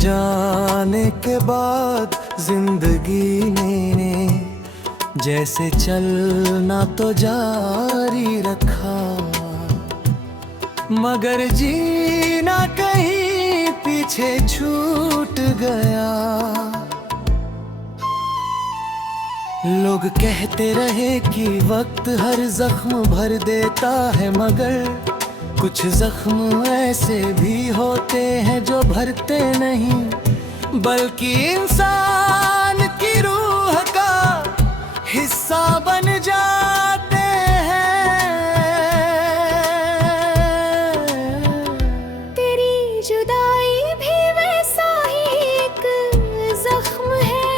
जाने के बाद जिंदगी ने जैसे चलना तो जारी रखा, मगर जीना कहीं पीछे छूट गया। लोग कहते रहे कि वक्त हर जख्म भर देता है, मगर कुछ जख्म ऐसे भी होते हैं जो भरते नहीं, बल्कि इंसान की रूह का हिस्सा बन जाते हैं। तेरी जुदाई भी वैसा ही एक जख्म है,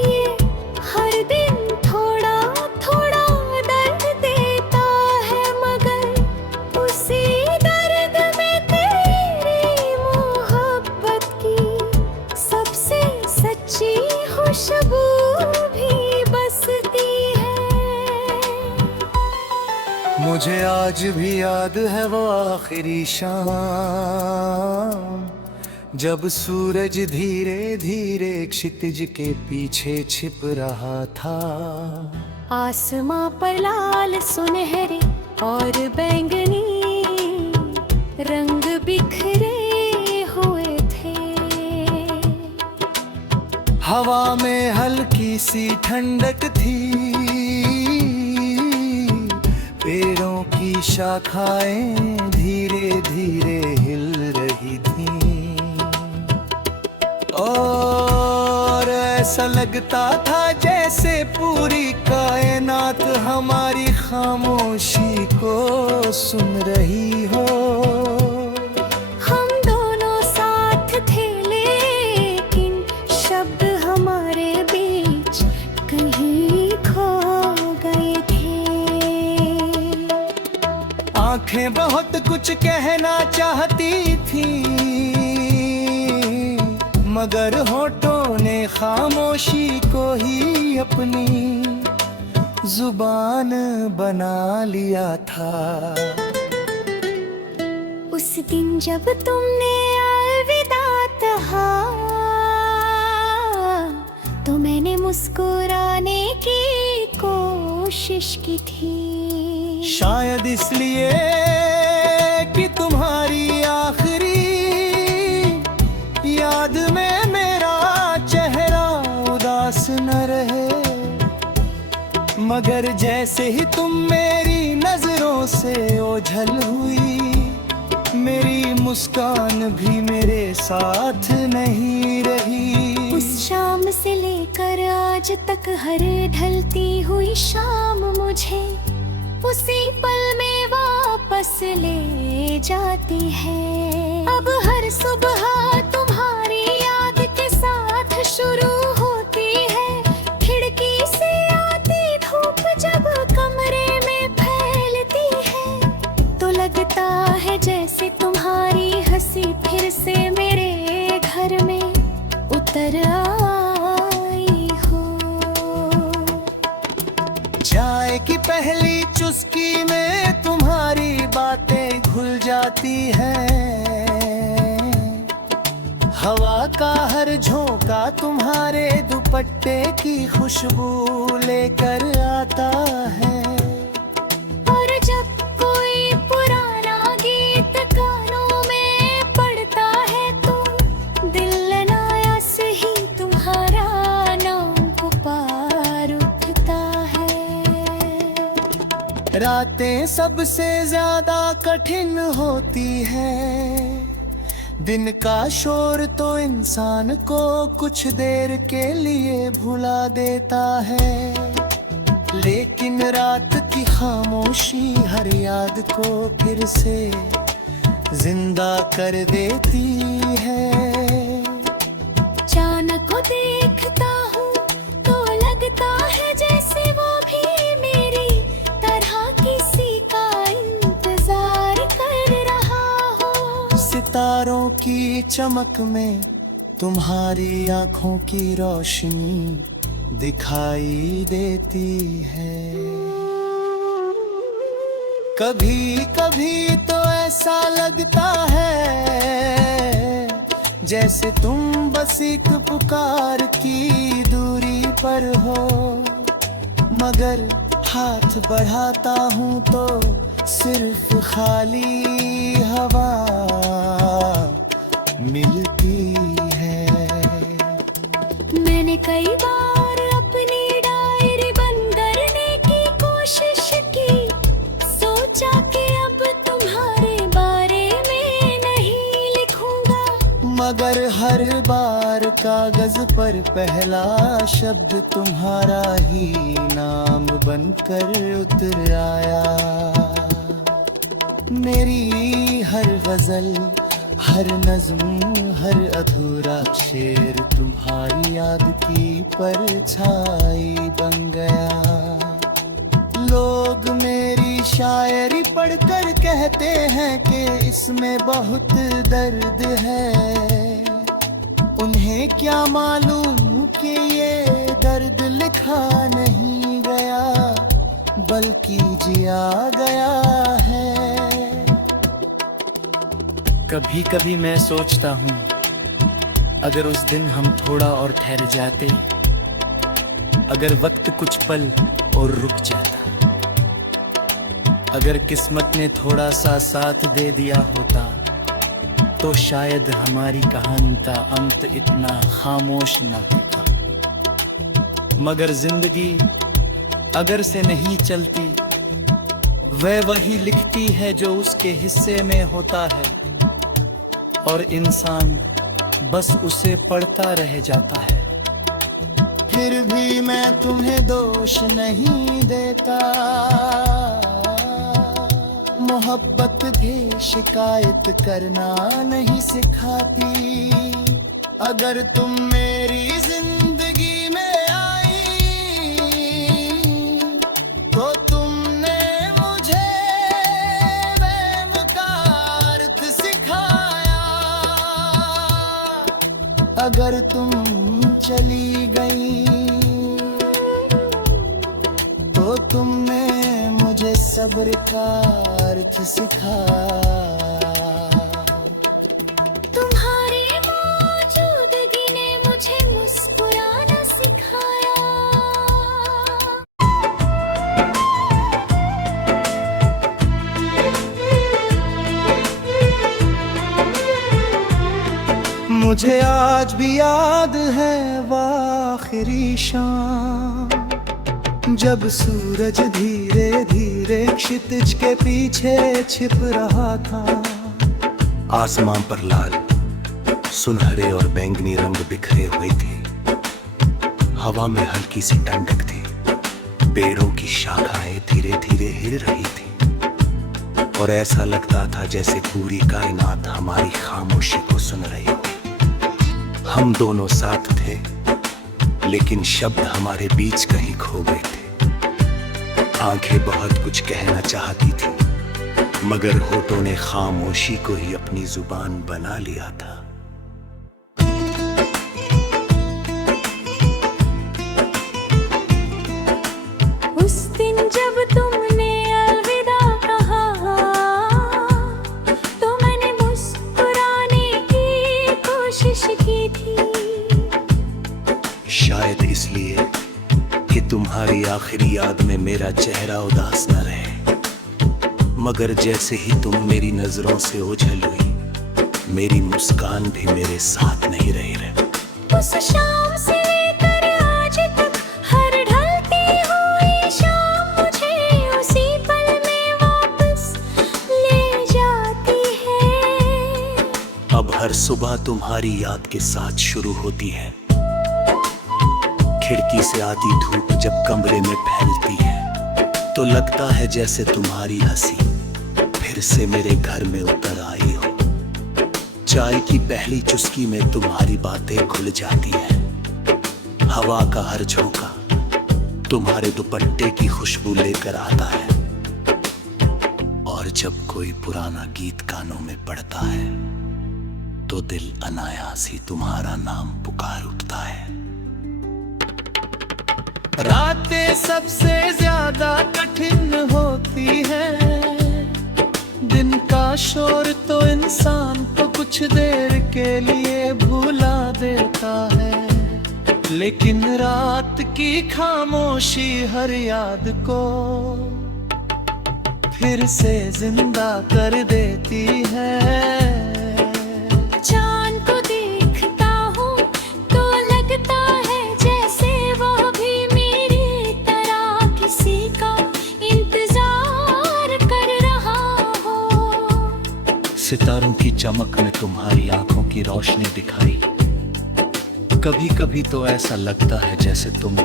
ये हर दिन थोड़ा थोड़ा दर्द देता है, मगर उसी दर्द में तेरी मोहब्बत की सबसे सच्ची खुशबू भी बसती है। मुझे आज भी याद है वो आखिरी शाम, जब सूरज धीरे धीरे क्षितिज के पीछे छिप रहा था। आसमां पर लाल सुनहरे और बैंगनी रंग बिखरे हुए थे, हवा में हल्की सी ठंडक थी, पेड़ों की शाखाएं धीरे धीरे हिल रही थीं, और ऐसा लगता था जैसे पूरी कायनात हमारी खामोशी को सुन रही हो। हम दोनों साथ थे लेकिन शब्द हमारे बीच कहीं खो गए थे। आंखें बहुत कुछ कहना चाहती थी, मगर होठों ने खामोशी को ही अपनी जुबान बना लिया था। उस दिन जब तुमने अलविदा कहा, तो मैंने मुस्कुराने की कोशिश की थी, शायद इसलिए कि तुम्हारी आखिरी याद में मेरा चेहरा उदास न रहे, मगर जैसे ही तुम मेरी नजरों से ओझल हुई, मेरी मुस्कान भी मेरे साथ नहीं रही। उस शाम से लेकर आज तक हर ढलती हुई शाम मुझे उसी पल में वापस ले जाती है। अब हर सुबह तुम्हारी याद के साथ शुरू होती है, खिड़की से आती धूप जब कमरे में फैलती है, तो लगता है जैसे तुम्हारी हंसी फिर से मेरे घर में उतर आई हो। चाय की पहली चुस्की में तुम्हारी बातें घुल जाती हैं, हवा का हर झोंका तुम्हारे दुपट्टे की खुशबू लेकर आता है, और जब कोई पुराना गीत कानों में पड़ता है, तो दिल अनायास ही तुम्हारा नाम पुकार उठता है। रातें सबसे ज्यादा कठिन होती हैं, दिन का शोर तो इंसान को कुछ देर के लिए भुला देता है, लेकिन रात की खामोशी हर याद को फिर से जिंदा कर देती है। चांद को देखता हूँ तो लगता है जैसे वो भी मेरी तरह किसी का इंतजार कर रहा हो। सितारों की चमक में तुम्हारी आंखों की रोशनी दिखाई देती है। कभी कभी तो ऐसा लगता है जैसे तुम बस एक पुकार की दूरी पर हो, मगर हाथ बढ़ाता हूँ तो सिर्फ खाली हवा मिलती है। मैंने कई बार अपनी डायरी बंद करने की कोशिश की, सोचा कि अब तुम्हारे बारे में नहीं लिखूंगा, मगर हर बार कागज पर पहला शब्द तुम्हारा ही नाम बनकर उतर आया। मेरी हर गजल, हर नज्म, हर अधूरा शेर तुम्हारी याद की परछाई बन गया। लोग मेरी शायरी पढ़कर कहते हैं कि इसमें बहुत दर्द है, उन्हें क्या मालूम कि ये दर्द लिखा नहीं गया बल्कि जिया गया है। कभी कभी मैं सोचता हूँ, अगर उस दिन हम थोड़ा और ठहर जाते, अगर वक्त कुछ पल और रुक जाता, अगर किस्मत ने थोड़ा सा साथ दे दिया होता, तो शायद हमारी कहानी का अंत इतना खामोश न होता। मगर जिंदगी अगर से नहीं चलती, वह वही लिखती है जो उसके हिस्से में होता है, और इंसान बस उसे पढ़ता रह जाता है। फिर भी मैं तुम्हें दोष नहीं देता, मोहब्बत भी शिकायत करना नहीं सिखाती। अगर तुम मेरी जिंदगी में आई तो तुमने मुझे वहम का अर्थ सिखाया, अगर तुम चली गई तो तुमने मुझे सब्र का अर्थ सिखाया। तुम्हारी मौजूदगी ने मुझे मुस्कुराना सिखाया। मुझे आज भी याद है वो आखिरी शाम, जब सूरज धीरे धीरे क्षितिज के पीछे छिप रहा था। आसमां पर लाल, सुनहरे और बैंगनी रंग बिखरे हुए थे। हवा में हल्की सी ठंडक थी, पेड़ों की शाखाएं धीरे धीरे हिल रही थी, और ऐसा लगता था जैसे पूरी कायनात हमारी खामोशी को सुन रही थी। हम दोनों साथ थे, लेकिन शब्द हमारे बीच कहीं खो गए थे। आंखें बहुत कुछ कहना चाहती थी, मगर होठों ने खामोशी को ही अपनी जुबान बना लिया था। उस दिन जब तुमने अलविदा कहा, तो मैंने मुस्कुराने की कोशिश की थी। शायद इसलिए कि तुम्हारी आखिरी याद में मेरा चेहरा उदास न रहे, मगर जैसे ही तुम मेरी नजरों से ओझल हुई, मेरी मुस्कान भी मेरे साथ नहीं रही रे। उस शाम से लेकर आज तक हर ढलती हुई शाम मुझे उसी पल में वापस ले जाती है। अब हर सुबह तुम्हारी याद के साथ शुरू होती है। खिड़की से आती धूप जब कमरे में फैलती है, तो लगता है जैसे तुम्हारी हंसी फिर से मेरे घर में उतर आई हो। चाय की पहली चुस्की में तुम्हारी बातें घुल जाती है। हवा का हर झोंका तुम्हारे दुपट्टे की खुशबू लेकर आता है, और जब कोई पुराना गीत कानों में पड़ता है, तो दिल अनायास ही तुम्हारा नाम पुकार उठता है। रातें सबसे ज्यादा कठिन होती हैं, दिन का शोर तो इंसान को कुछ देर के लिए भुला देता है, लेकिन रात की खामोशी हर याद को फिर से जिंदा कर देती है। चांद को देखता हूँ तो लगता है जैसे वो भी मेरी तरह किसी का इंतजार कर रहा हो। सितारों की चमक में तुम्हारी आंखों की रोशनी दिखाई। कभी कभी तो ऐसा लगता है जैसे तुम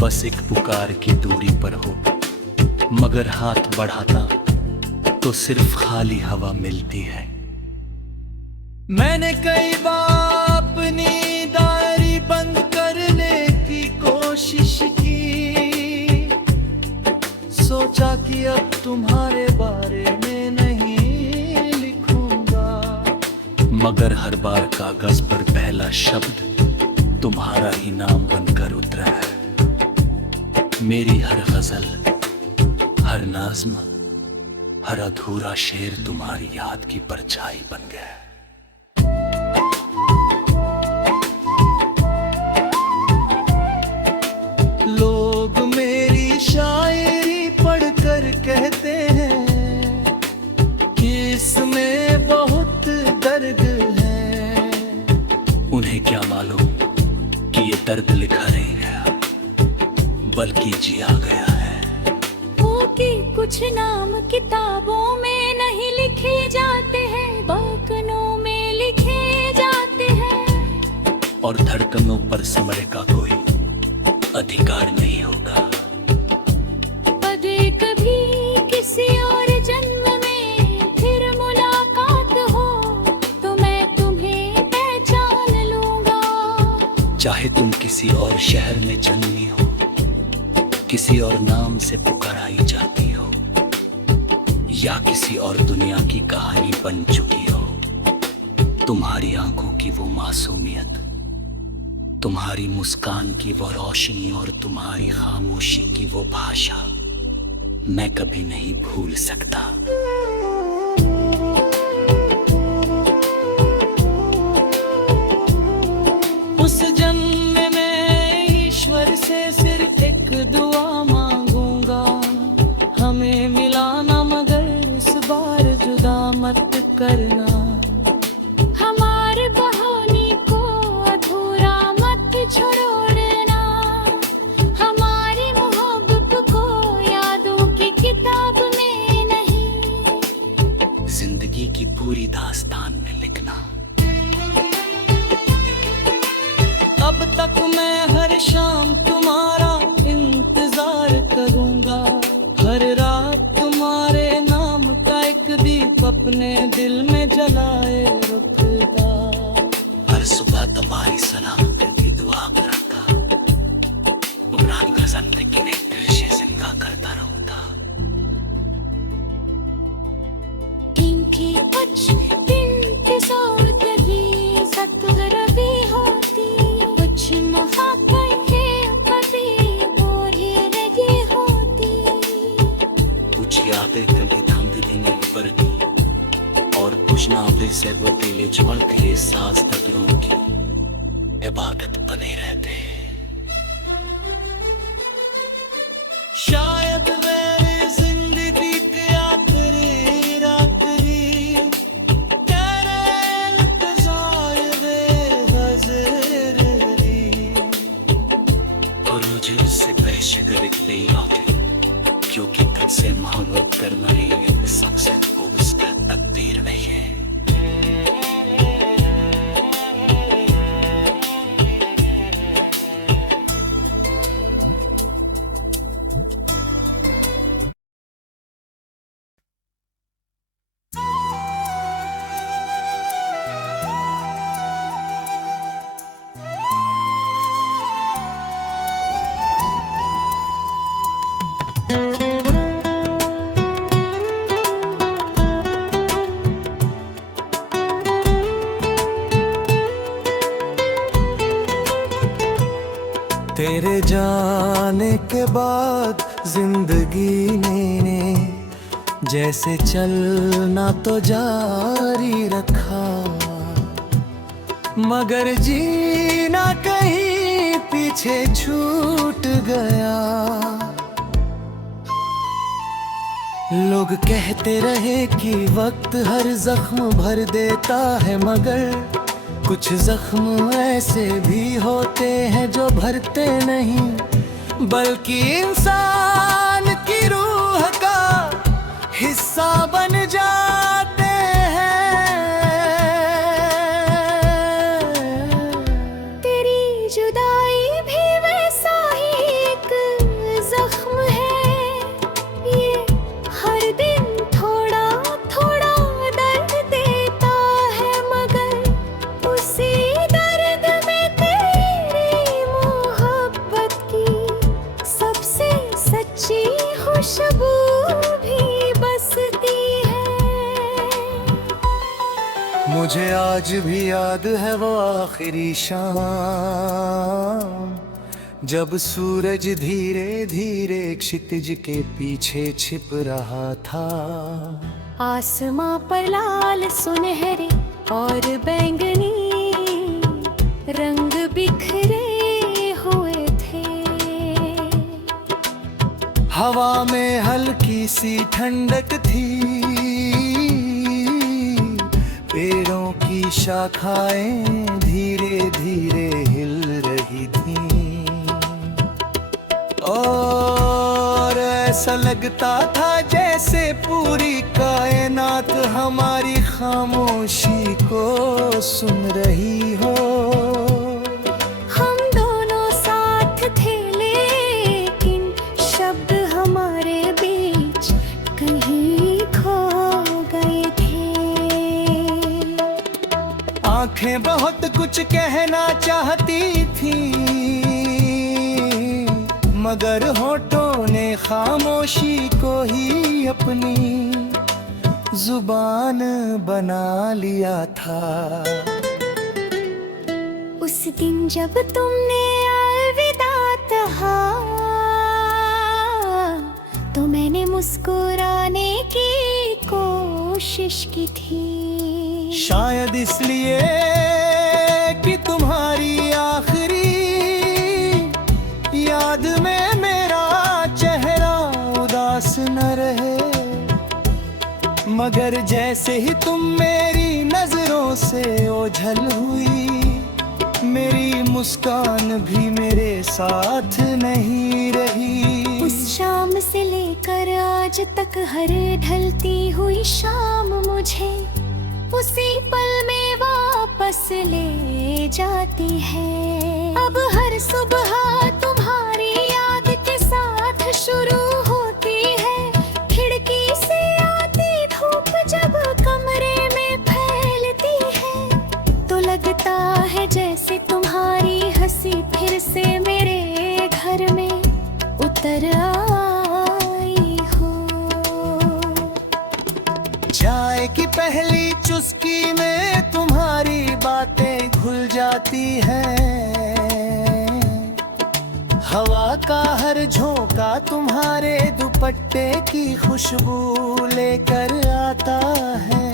बस एक पुकार की दूरी पर हो, मगर हाथ बढ़ाता तो सिर्फ खाली हवा मिलती है। मैंने कई बार अपनी डायरी बंद करने की कोशिश की, सोचा कि अब तुम्हारे बारे में नहीं लिखूंगा, मगर हर बार कागज पर पहला शब्द तुम्हारा ही नाम बनकर उतरा है। मेरी हर गजल, हर नाज़्म, हर अधूरा शेर तुम्हारी याद की परछाई बन गया। लोग मेरी शायरी पढ़कर कहते हैं कि इसमें बहुत दर्द है। उन्हें क्या मालूम कि ये दर्द लिखा नहीं गया, बल्कि जिया गया है। वो कि कुछ नाम किताबों में नहीं लिखे जाते हैं, बकनों में लिखे जाते हैं। और धड़कनों पर समय का कोई अधिकार नहीं होगा। पदे कभी किसी और जन्म में फिर मुलाकात हो तो मैं तुम्हें पहचान लूंगा। चाहे तुम किसी और शहर में जन्मी हो, किसी और नाम से पुकाराई जाती हो, या किसी और दुनिया की कहानी बन चुकी हो, तुम्हारी आंखों की वो मासूमियत, तुम्हारी मुस्कान की वो रोशनी और तुम्हारी खामोशी की वो भाषा मैं कभी नहीं भूल सकता। उस जन्म में ईश्वर से सिर्फ एक दुआ मांगूंगा, हमें मिलाना मगर इस बार जुदा मत करना। हमारे बहाने को अधूरा मत छोड़ना, हमारी मोहब्बत को यादों की किताब में नहीं, जिंदगी की पूरी दास्तान में लिखना। अब तक मैं हर शाम तुम्हारा इंतजार करूंगा, हर रात तुम्हारे नाम का एक दीप अपने दिल में जलाए रखूंगा। हर सुबह तुम्हारी सलामती की दुआ करूंगा, उमरान का जिंदगी ने दिल से जिंदा करता रहूंगा। इनकी कुछ दिन की सौदगी सतगरबी होती, कुछ मुहाबतें कभी बोरी लगी होती। कुछ यादें कभी थामती नहीं पड़ती, और कुछ नाते से बदले चमकते सांस तक की इबादत बने रहते। शायद मेरी जिंदगी की आखिरी रात्रि तेरे इंतजार में गुजरी, और मुझे उससे बेशगर नहीं आती, क्योंकि तुझसे मोहब्बत करना ही सबसे खूबसूरत तकदीर नहीं है। तेरे जाने के बाद जिंदगी ने जैसे चलना तो जारी रखा, मगर जीना कहीं पीछे छूट गया। लोग कहते रहे कि वक्त हर जख्म भर देता है, मगर कुछ जख्म ऐसे भी होते हैं जो भरते नहीं, बल्कि इंसान की रूह का हिस्सा बन जाते हैं। तेरी जुदाई भी वैसा ही एक जख्म है, ये हर दिन थोड़ा थोड़ा दर्द देता है, मगर उसी दर्द में तेरी मोहब्बत की सबसे सच्ची खुशबू भी बसती है। मुझे आज भी याद है वो आखिरी शाम, जब सूरज धीरे धीरे क्षितिज के पीछे छिप रहा था। आसमां पर लाल सुनहरे और बैंगनी रंग बिखरे हुए थे, हवा में हल्की सी ठंडक थी, पेड़ों की शाखाएं धीरे धीरे हिल रही थीं, और ऐसा लगता था जैसे पूरी कायनात हमारी खामोशी को सुन रही हो। हम दोनों साथ थे लेकिन शब्द हमारे बीच कहीं खो गए थे। आंखें बहुत कुछ कहना चाहती थी, मगर होठों ने खामोशी को ही अपनी जुबान बना लिया था। उस दिन जब तुमने अलविदा कहा, तो मैंने मुस्कुराने की कोशिश की थी, शायद इसलिए कि तुम्हारी आखिरी याद में मेरा चेहरा उदास न रहे, मगर जैसे ही तुम मेरी नजरों से ओझल हुई, मेरी मुस्कान भी मेरे साथ नहीं रही। उस शाम से लेकर आज तक हर ढलती हुई शाम मुझे उसी पल में वापस ले जाती है। अब हर सुबह तुम्हारी याद के साथ शुरू होती है, खिड़की से आती धूप जब कमरे में फैलती है, तो लगता है जैसे तुम्हारी हंसी फिर से मेरे घर में उतर आई हो। चाय की पहली चुस्की में तुम्हारी बातें घुल जाती हैं, हवा का हर झोंका तुम्हारे दुपट्टे की खुशबू लेकर आता है,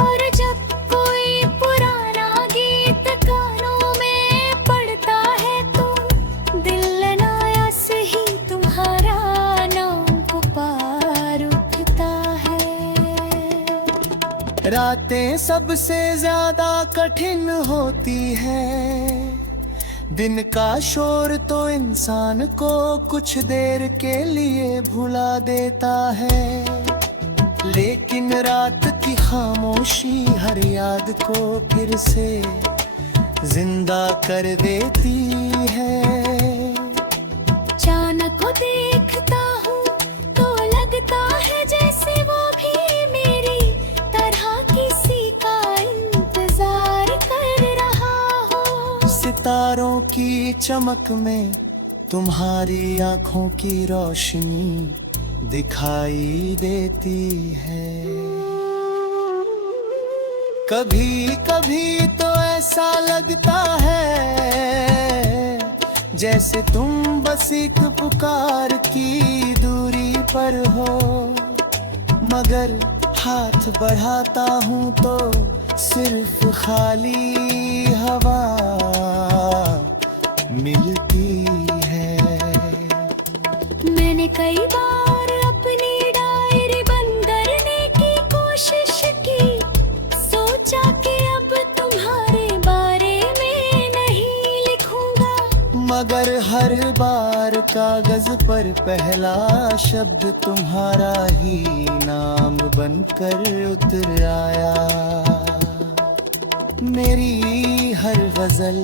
और जब कोई पुराना गीत कानों में पड़ता है, तो दिल अनायास ही तुम्हारा नाम पुकार उठता है। रातें सबसे ज्यादा कठिन होती हैं, दिन का शोर तो इंसान को कुछ देर के लिए भुला देता है, लेकिन रात की खामोशी हर याद को फिर से जिंदा कर देती है। चांद को देखता हूँ तो लगता है जैसे वो भी मेरी तरह किसी का इंतजार कर रहा हो। सितारों की चमक में तुम्हारी आंखों की रोशनी दिखाई देती है। कभी कभी तो ऐसा लगता है जैसे तुम बस एक पुकार की दूरी पर हो, मगर हाथ बढ़ाता हूँ तो सिर्फ खाली हवा मिलती है। मैंने कई बार अपनी डायरी बंद करने की कोशिश की, सोचा कि अब तुम्हारे बारे में नहीं लिखूंगा, मगर हर बार कागज पर पहला शब्द तुम्हारा ही नाम बनकर उतर आया। मेरी हर गजल,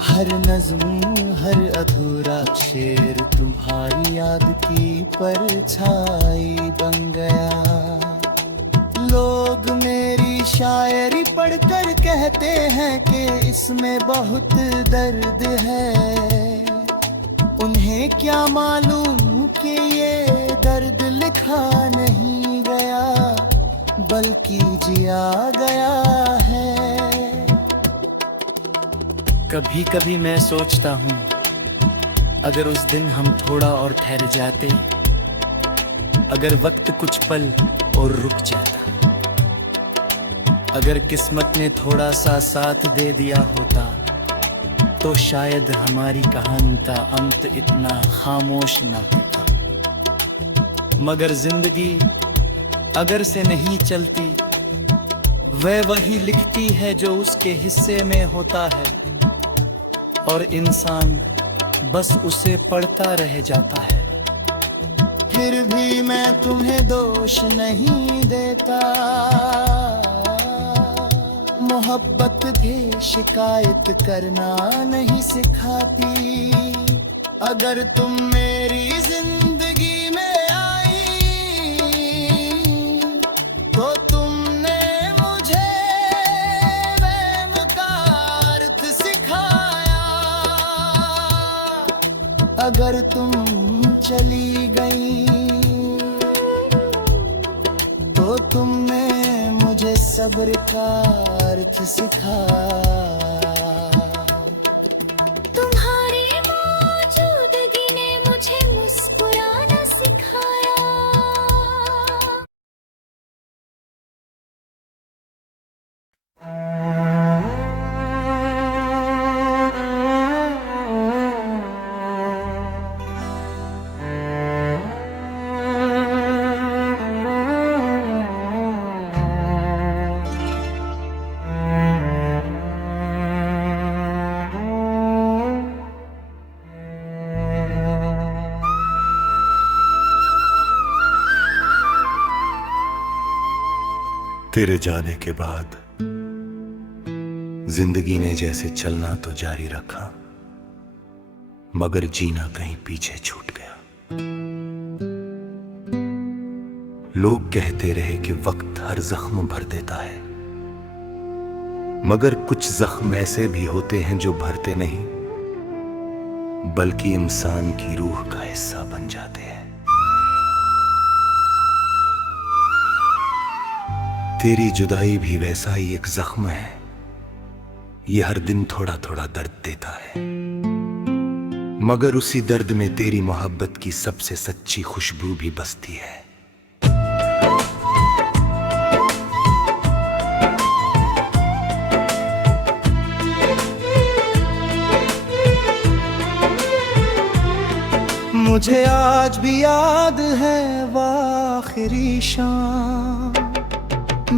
हर नज्म, हर अधूरा शेर तुम्हारी याद की परछाई बन गया। लोग मेरी शायरी पढ़कर कहते हैं कि इसमें बहुत दर्द है। उन्हें क्या मालूम कि ये दर्द लिखा नहीं गया बल्कि जिया गया है। कभी कभी मैं सोचता हूँ अगर उस दिन हम थोड़ा और ठहर जाते, अगर वक्त कुछ पल और रुक जाता, अगर किस्मत ने थोड़ा सा साथ दे दिया होता तो शायद हमारी कहानी का अंत इतना खामोश ना होता। मगर जिंदगी अगर से नहीं चलती, वह वही लिखती है जो उसके हिस्से में होता है, और इंसान बस उसे पढ़ता रह जाता है। फिर भी मैं तुम्हें दोष नहीं देता, मोहब्बत भी शिकायत करना नहीं सिखाती। अगर तुम मेरी जिंदगी में आई तो तुमने मुझे वहम का अर्थ सिखाया। अगर तुम चली गई तो तुमने मुझे सब्र का अर्थ सिखाया। तुम्हारी मौजूदगी ने मुझे मुस्कुराना सिखाया। तेरे जाने के बाद जिंदगी ने जैसे चलना तो जारी रखा, मगर जीना कहीं पीछे छूट गया। लोग कहते रहे कि वक्त हर जख्म भर देता है, मगर कुछ जख्म ऐसे भी होते हैं जो भरते नहीं बल्कि इंसान की रूह का हिस्सा बन जाते हैं। तेरी जुदाई भी वैसा ही एक जख्म है, ये हर दिन थोड़ा थोड़ा दर्द देता है, मगर उसी दर्द में तेरी मोहब्बत की सबसे सच्ची खुशबू भी बसती है। मुझे आज भी याद है वो आखिरी शाम,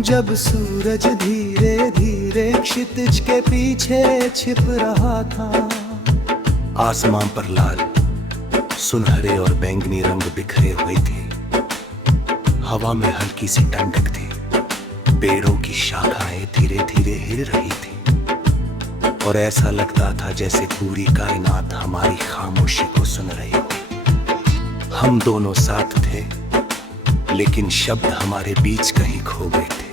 जब सूरज धीरे धीरे क्षितिज के पीछे छिप रहा था। आसमां पर लाल, सुनहरे और बैंगनी रंग बिखरे हुए थे। हवा में हल्की सी ठंडक थी, पेड़ों की शाखाएं धीरे धीरे हिल रही थी, और ऐसा लगता था जैसे पूरी कायनात हमारी खामोशी को सुन रही थी। हम दोनों साथ थे, लेकिन शब्द हमारे बीच कहीं खो गए थे।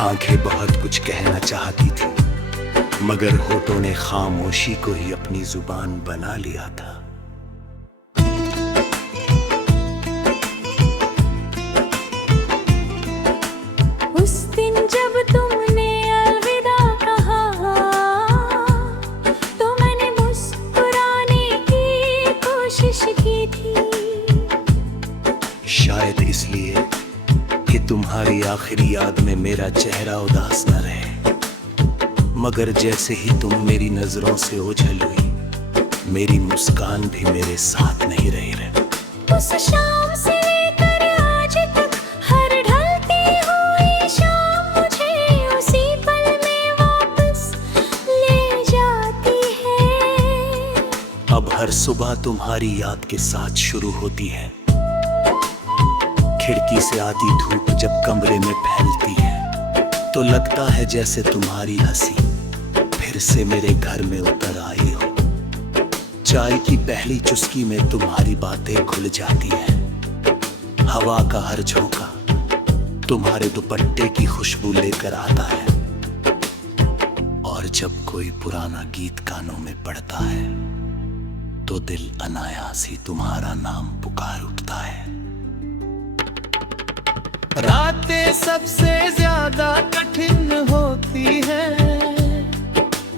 आंखें बहुत कुछ कहना चाहती थी, मगर होठों ने खामोशी को ही अपनी जुबान बना लिया था। उस दिन जब तुमने अलविदा कहा तो मैंने मुस्कुराने की कोशिश की थी। शायद इसलिए तुम्हारी आखिरी याद में मेरा चेहरा उदास न रहे, मगर जैसे ही तुम मेरी नजरों से ओझल हुई, मेरी मुस्कान भी मेरे साथ नहीं रही रे। उस शाम से लेकर आज तक हर ढलती हुई शाम मुझे उसी पल में वापस ले जाती है। अब हर सुबह तुम्हारी याद के साथ शुरू होती है। खिड़की से आती धूप जब कमरे में फैलती है, तो लगता है जैसे तुम्हारी हंसी फिर से मेरे घर में उतर आई हो। चाय की पहली चुस्की में तुम्हारी बातें खुल जाती है। हवा का हर झोंका तुम्हारे दुपट्टे की खुशबू लेकर आता है, और जब कोई पुराना गीत कानों में पड़ता है तो दिल अनायास ही तुम्हारा नाम पुकार उठता है। रातें सबसे ज्यादा कठिन होती है,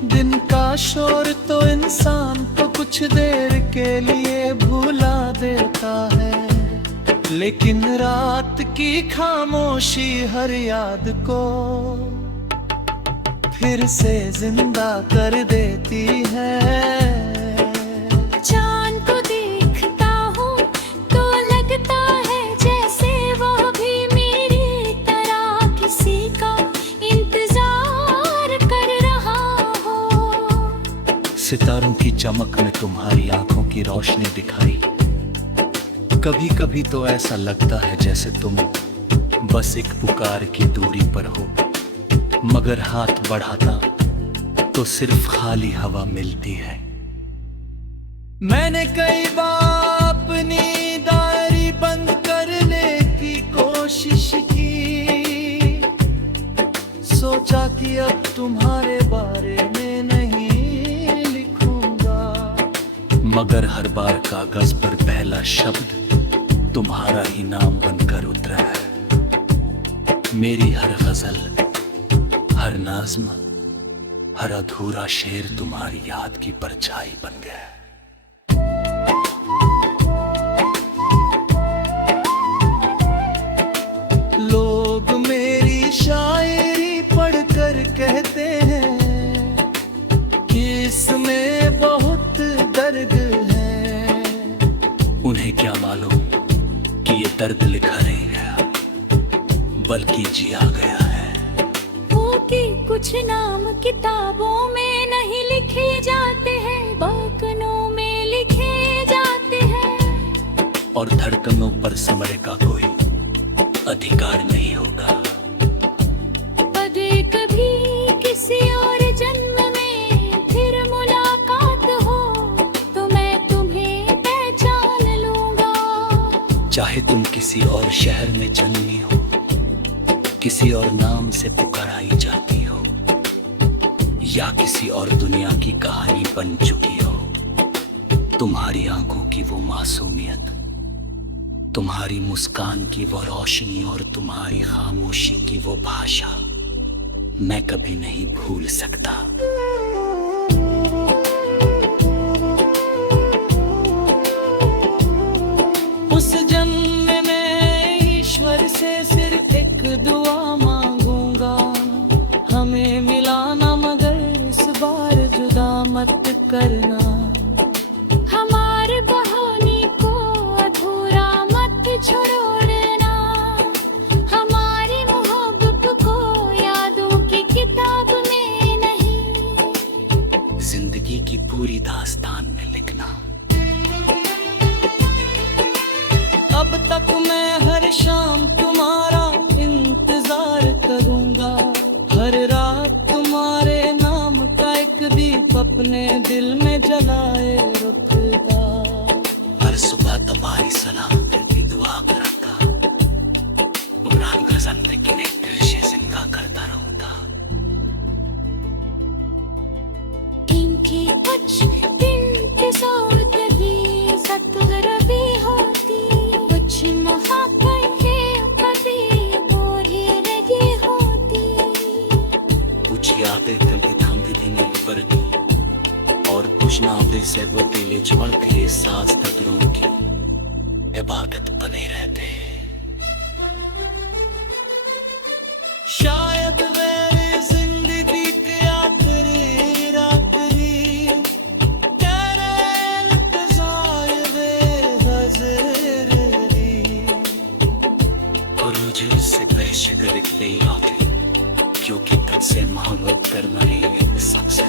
दिन का शोर तो इंसान को कुछ देर के लिए भुला देता है, लेकिन रात की खामोशी हर याद को फिर से जिंदा कर देती है। चांद को देखता हूँ तो लगता है जैसे वो भी मेरी तरह किसी का इंतजार कर रहा हो। सितारों की चमक में तुम्हारी आंखों की रोशनी दिखाई। कभी कभी तो ऐसा लगता है जैसे तुम बस एक पुकार की दूरी पर हो, मगर हाथ बढ़ाता तो सिर्फ खाली हवा मिलती है। मैंने कई बार अपनी डायरी बंद करने की कोशिश की, सोचा कि अब तुम्हारे बारे में नहीं लिखूंगा, मगर हर बार कागज पर पहला शब्द तुम्हारा ही नाम बनकर उतरा है। मेरी हर गजल, हर नाज़्म, हर अधूरा शेर तुम्हारी याद की परछाई बन गया है। लोग मेरी शायरी पढ़कर कहते हैं कि इसमें बहुत दर्द है। उन्हें क्या मालूम कि ये दर्द लिखा नहीं गया, बल्कि जिया गया है। वो कि कुछ नाम किताबों में नहीं लिखे जाते हैं, बकनों में लिखे जाते हैं, और धड़कनों पर समरे का कोई अधिकार नहीं होगा। कभी कभी किसी और जन्म में फिर मुलाकात हो तो मैं तुम्हें पहचान लूंगा। चाहे तुम किसी और शहर में जन्मी हो, किसी और नाम से पुकाराई जाती हो, या किसी और दुनिया की कहानी बन चुकी हो, तुम्हारी आंखों की वो मासूमियत, तुम्हारी मुस्कान की वो रोशनी और तुम्हारी खामोशी की वो भाषा मैं कभी नहीं भूल सकता। उस जन्म में ईश्वर से सिर्फ एक दुआ मांगूंगा, हमें मिलाना मगर इस बार जुदा मत करना। हमारे बहाने को अधूरा मत छोड़ना, हमारी मोहब्बत को यादों की किताब में नहीं, जिंदगी की पूरी दास्तान में लिखना। अब तक मैं हर शाम तुम्हारा इंतजार करूंगा, हर रात तुम्हारे नाम का एक दीप अपने दिल में जलाए रखूंगा। हर सुबह तुम्हारी सलामती की दुआ करता, पुरानी गजल में किन्हीं दिल से जिंदा करता रहूंगा। इनकी कुछ दिन की सौदगी सतगरबी होती, कुछ मोहब्बत के कभी बोरी लगी होती। कुछ यादें दिल की थामती थी नहीं पर की, और कुछ नाते से वो दिले छोड़ के सांस तक की इबादत बने रहते। शायद मेरी जिंदगी की आखिरी रात ही तेरे इंतज़ार में हाज़िर रही। और मुझे इससे पहले नहीं आती, क्योंकि तुझसे मोहब्बत करना ही सबसे